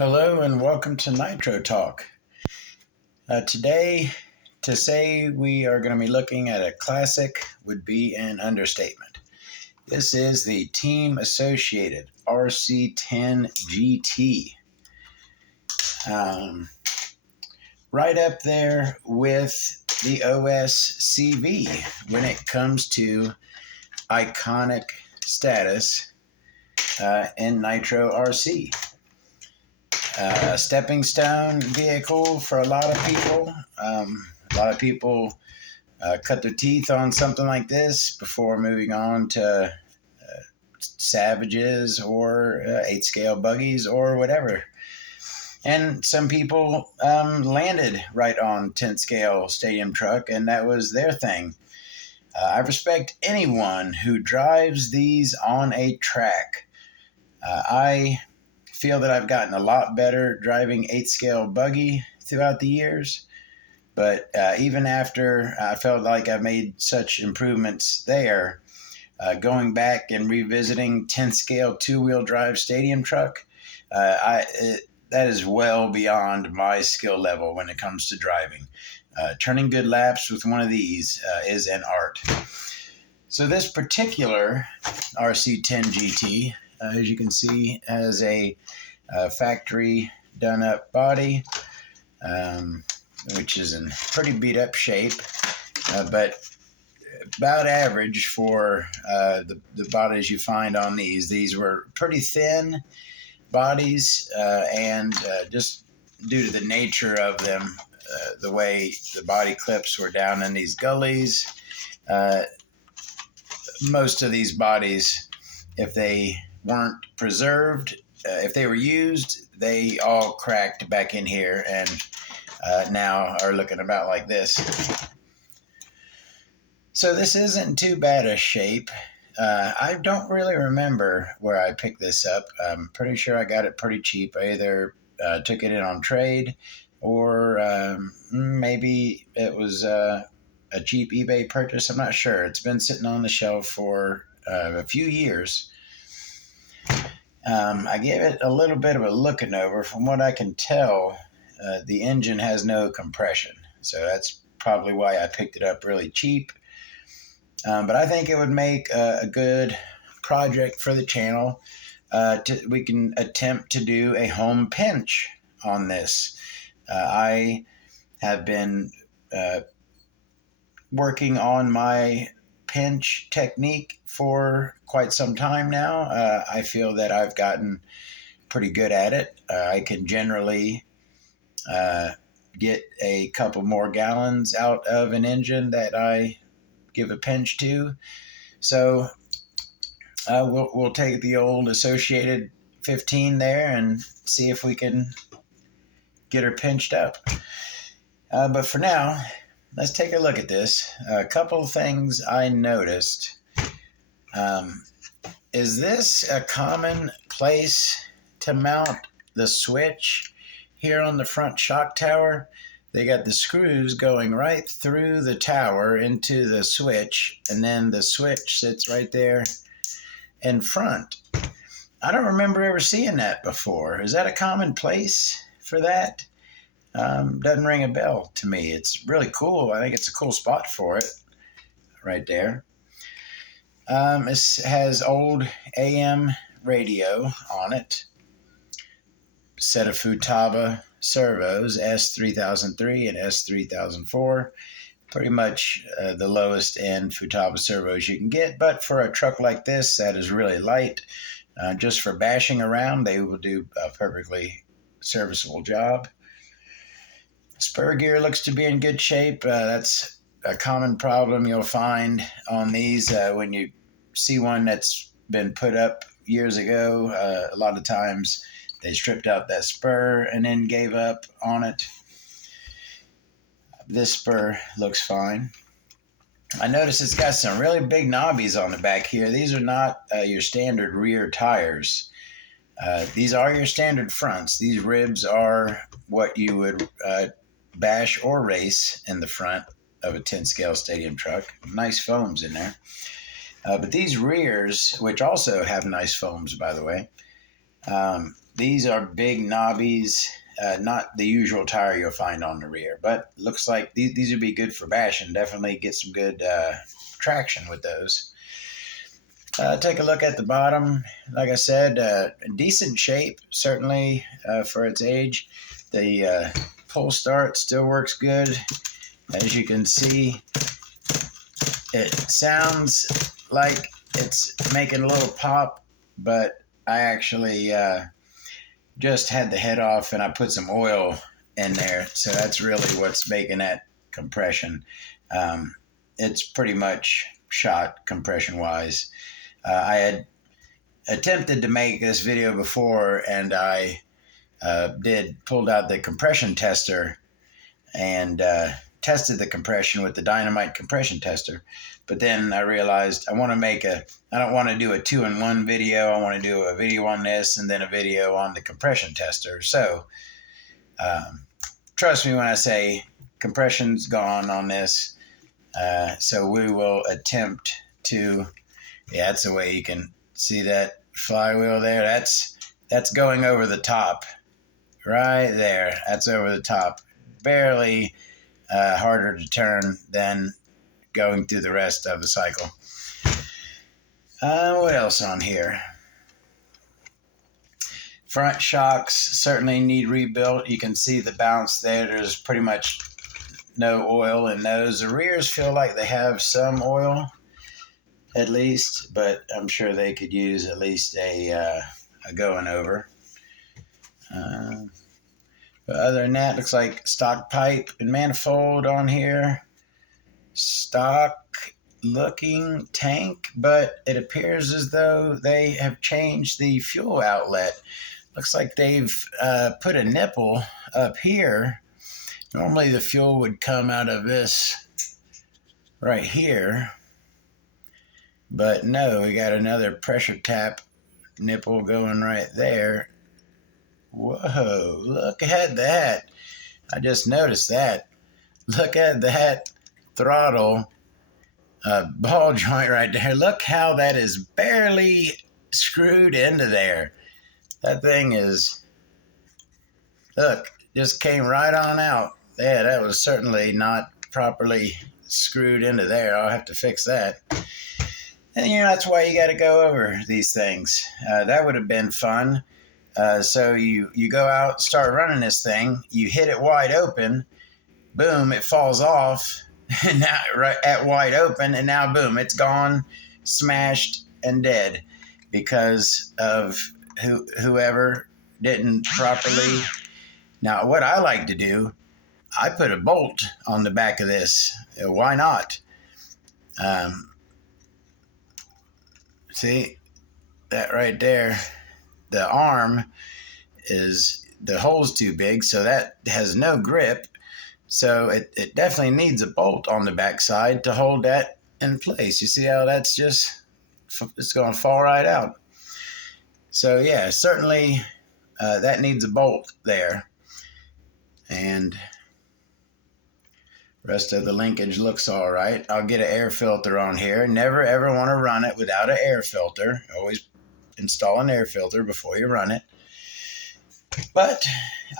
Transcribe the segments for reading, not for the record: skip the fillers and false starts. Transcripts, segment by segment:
Hello and welcome to Nitro Talk. Today, to say we are going to be looking at a classic would be an understatement. This is the Team Associated RC10GT. Right up there with the OSCV when it comes to iconic status in Nitro RC. Stepping stone vehicle for a lot of people. A lot of people cut their teeth on something like this before moving on to Savages or 8-scale buggies or whatever. And some people landed right on 10-scale stadium truck, and that was their thing. I respect anyone who drives these on a track. I feel that I've gotten a lot better driving 8-scale buggy throughout the years, but even after I felt like I made such improvements there, going back and revisiting 10-scale two-wheel drive stadium truck, that is well beyond my skill level when it comes to driving. Turning good laps with one of these is an art. So this particular RC10GT, as you can see, has a factory done up body, which is in pretty beat up shape, but about average for the bodies you find on these. These were pretty thin bodies, and just due to the nature of them, the way the body clips were down in these gullies, most of these bodies, if they weren't preserved, if they were used, they all cracked back in here and now are looking about like this. So this isn't too bad a shape. I don't really remember where I picked this up. I'm pretty sure I got it pretty cheap. I either took it in on trade, or maybe it was a cheap eBay purchase. I'm not sure. It's been sitting on the shelf for a few years. I gave it a little bit of a looking over. From what I can tell, the engine has no compression, so that's probably why I picked it up really cheap. But I think it would make a good project for the channel. We can attempt to do a home pinch on this. I have been working on my pinch technique for quite some time now. I feel that I've gotten pretty good at it. I can generally get a couple more gallons out of an engine that I give a pinch to. So we'll take the old Associated 15 there and see if we can get her pinched up. But for now, let's take a look at this. A couple of things I noticed. Is this a common place to mount the switch here on the front shock tower? They got the screws going right through the tower into the switch, and then the switch sits right there in front. I don't remember ever seeing that before. Is that a common place for that? Doesn't ring a bell to me. It's really cool. I think it's a cool spot for it right there. This has old AM radio on it. Set of Futaba servos, S3003 and S3004. Pretty much the lowest end Futaba servos you can get, but for a truck like this that is really light, just for bashing around, they will do a perfectly serviceable job. Spur gear looks to be in good shape. That's a common problem you'll find on these when you see one that's been put up years ago. A lot of times they stripped out that spur and then gave up on it. This spur looks fine. I notice it's got some really big knobbies on the back here. These are not your standard rear tires. These are your standard fronts. These ribs are what you would bash or race in the front of a 10-scale stadium truck. Nice foams in there. But these rears, which also have nice foams, by the way, these are big knobbies, not the usual tire you'll find on the rear, but looks like these would be good for bashing. Definitely get some good traction with those. Take a look at the bottom. Like I said, decent shape, certainly for its age. The pull start still works good. As you can see, it sounds like it's making a little pop, but I actually just had the head off and I put some oil in there. So that's really what's making that compression. It's pretty much shot compression wise. I had attempted to make this video before, and I pulled out the compression tester and tested the compression with the dynamite compression tester. But then I realized I don't want to do a 2-in-1 video. I want to do a video on this and then a video on the compression tester. So trust me when I say compression's gone on this. So we will attempt to, that's the way you can see that flywheel there. That's going over the top right there. That's over the top. Barely harder to turn than going through the rest of the cycle. What else on here? Front shocks certainly need rebuilt. You can see the bounce there. There's pretty much no oil in those. The rears feel like they have some oil at least, but I'm sure they could use at least a going over. But other than that, looks like stock pipe and manifold on here. Stock looking tank, but it appears as though they have changed the fuel outlet. Looks like they've put a nipple up here. Normally the fuel would come out of this right here, but no, we got another pressure tap nipple going right there. Whoa, look at that. I just noticed that. Look at that throttle ball joint right there. Look how that is barely screwed into there. That thing is, look, just came right on out. Yeah, that was certainly not properly screwed into there. I'll have to fix that. And that's why you got to go over these things. That would have been fun. So you go out, start running this thing, you hit it wide open, boom, it falls off, and now right at wide open, and now boom, it's gone, smashed, and dead because of whoever didn't properly. Now, what I like to do, I put a bolt on the back of this. Why not? See that right there? The arm the hole's too big, so that has no grip. So it definitely needs a bolt on the backside to hold that in place. You see how it's going to fall right out. So yeah, certainly that needs a bolt there. And rest of the linkage looks all right. I'll get an air filter on here. Never ever want to run it without an air filter. Always install an air filter before you run it. But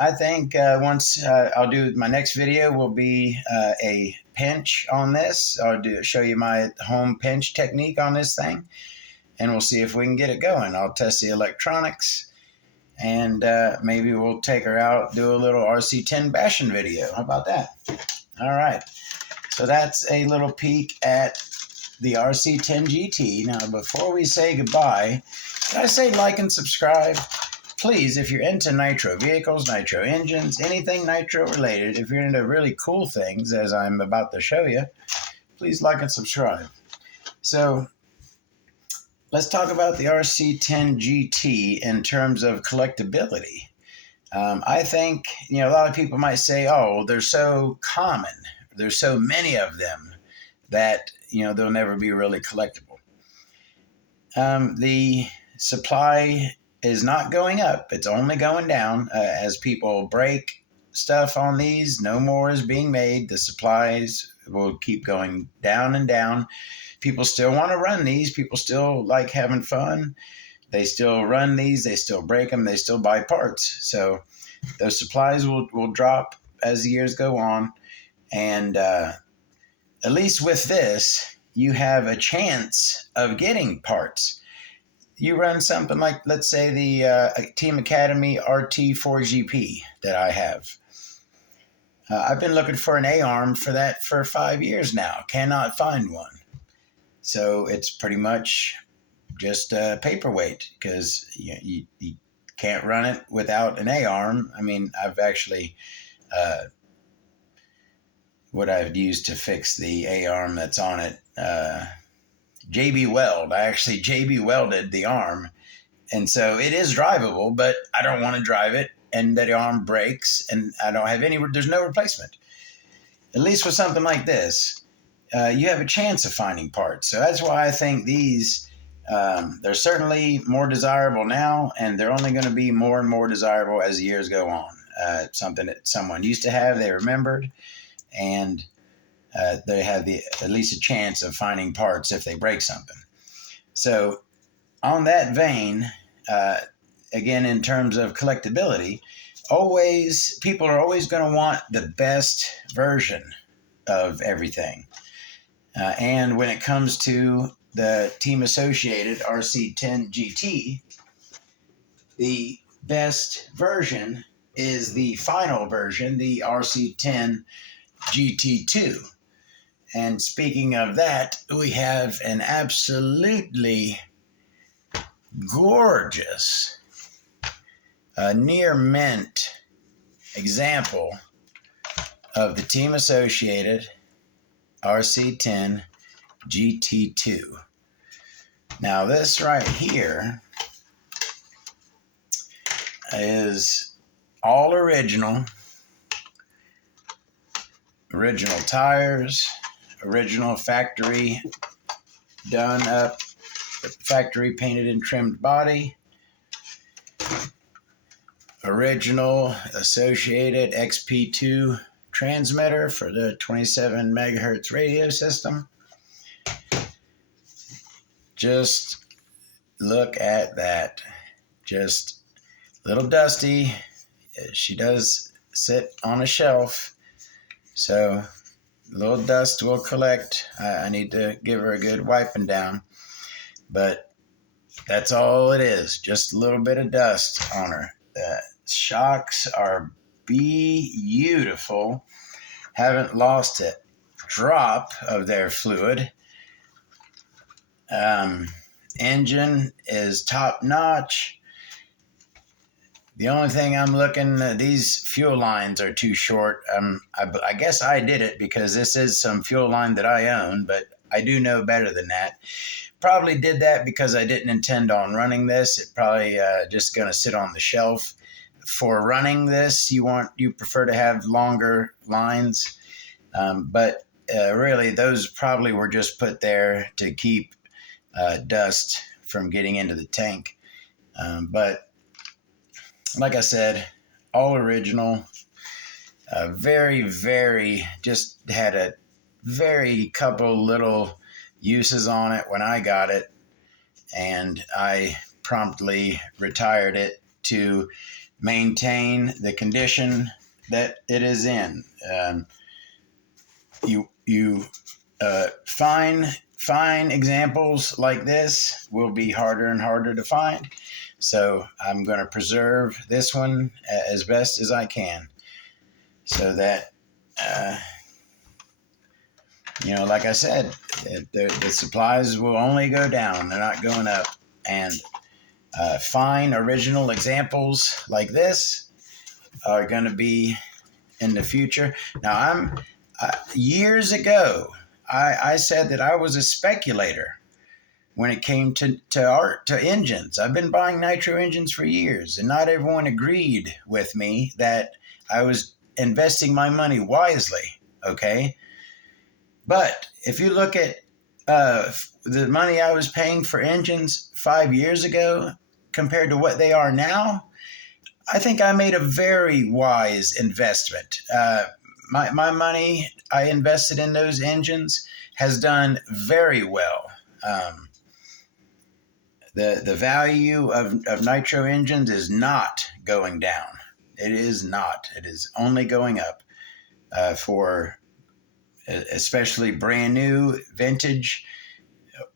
I think once I'll do my next video will be a pinch on this. I'll show you my home pinch technique on this thing, and we'll see if we can get it going. I'll test the electronics, and maybe we'll take her out, do a little RC10 bashing video. How about that? All right. So that's a little peek at the RC10GT. Now, before we say goodbye, can I say like and subscribe? Please, if you're into nitro vehicles, nitro engines, anything nitro related, if you're into really cool things, as I'm about to show you, please like and subscribe. So let's talk about the RC10GT in terms of collectability. I think, a lot of people might say, oh, they're so common. There's so many of them that, they'll never be really collectible. The supply is not going up. It's only going down. As people break stuff on these, no more is being made. The supplies will keep going down and down. People still want to run these. People still like having fun. they still run these, they still break them, they still buy parts. So those supplies will drop as the years go on. And at least with this, you have a chance of getting parts. You run something like, let's say, the Team Academy RT4GP that I have. I've been looking for an A-arm for that for 5 years now. Cannot find one. So it's pretty much just a paperweight, because you can't run it without an A-arm. I mean, I've actually, what I've used to fix the A-arm that's on it, JB Weld. I actually JB welded the arm. And so it is drivable, but I don't want to drive it, and the arm breaks, and I don't have there's no replacement. At least with something like this, you have a chance of finding parts. So that's why I think these, they're certainly more desirable now, and they're only going to be more and more desirable as the years go on. Something that someone used to have, they remembered, and they have at least a chance of finding parts if they break something. So on that vein, again, in terms of collectability, people are always going to want the best version of everything. And when it comes to the Team Associated RC10GT, the best version is the final version, the RC10GT2. And speaking of that, we have an absolutely gorgeous, near mint example of the Team Associated RC10GT2. Now this right here is all original tires, original factory done up, factory painted and trimmed body, original Associated XP2 transmitter for the 27 megahertz radio system. Just look at that. Just a little dusty. She does sit on a shelf, so a little dust will collect. I need to give her a good wiping down, but that's all it is. Just a little bit of dust on her. The shocks are beautiful. Haven't lost a drop of their fluid. Engine is top notch. The only thing I'm looking, these fuel lines are too short. I guess I did it because this is some fuel line that I own, but I do know better than that. Probably did that because I didn't intend on running this. It probably just going to sit on the shelf. For running this, you prefer to have longer lines, but really those probably were just put there to keep dust from getting into the tank. But like I said, all original, very, very, just had a very couple little uses on it when I got it, and I promptly retired it to maintain the condition that it is in. Fine examples like this will be harder and harder to find. So I'm going to preserve this one as best as I can, so that, like I said, the supplies will only go down. They're not going up. And fine original examples like this are going to be in the future. Now, years ago, I said that I was a speculator when it came to engines. I've been buying nitro engines for years, and not everyone agreed with me that I was investing my money wisely, okay? But if you look at the money I was paying for engines 5 years ago compared to what they are now, I think I made a very wise investment. My money I invested in those engines has done very well. The value of nitro engines is not going down. It is not. It is only going up for especially brand new, vintage,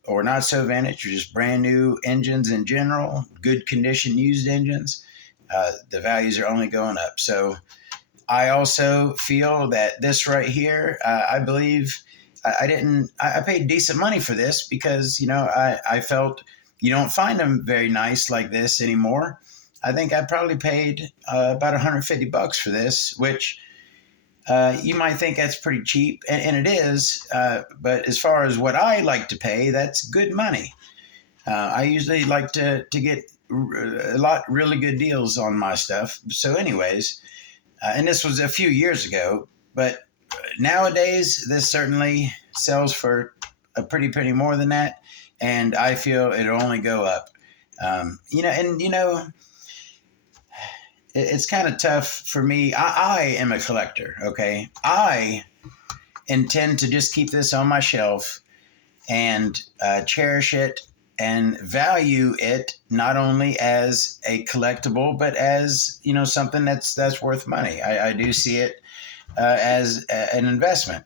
or not so vintage, or just brand new engines in general, good condition used engines. The values are only going up. So I also feel that this right here, I believe I paid decent money for this because, I felt you don't find them very nice like this anymore. I think I probably paid about $150 for this, which you might think that's pretty cheap, and it is. But as far as what I like to pay, that's good money. I usually like to get a lot really good deals on my stuff. So, anyways, and this was a few years ago, but nowadays this certainly sells for a pretty penny more than that, and I feel it'll only go up. It's kind of tough for me. I am a collector, okay? I intend to just keep this on my shelf and cherish it and value it not only as a collectible, but as, something that's worth money. I do see it as an investment.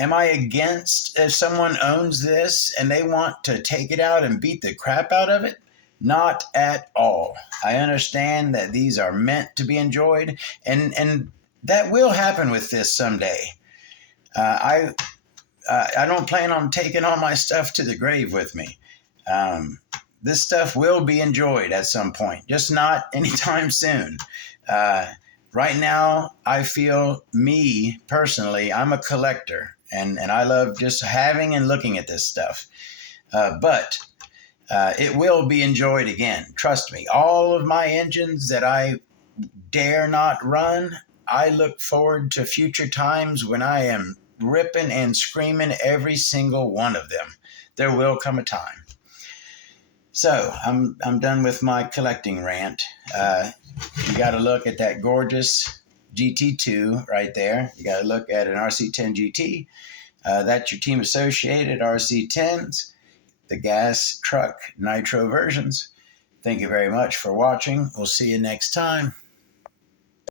Am I against if someone owns this and they want to take it out and beat the crap out of it? Not at all. I understand that these are meant to be enjoyed, and that will happen with this someday. I don't plan on taking all my stuff to the grave with me. This stuff will be enjoyed at some point, just not anytime soon. Right now, I feel me personally, I'm a collector, and I love just having and looking at this stuff. But it will be enjoyed again. Trust me. All of my engines that I dare not run, I look forward to future times when I am ripping and screaming every single one of them. There will come a time. So I'm done with my collecting rant. You got to look at that gorgeous GT2 right there. You got to look at an RC10GT. That's your Team Associated RC10s. The gas truck nitro versions. Thank you very much for watching. We'll see you next time.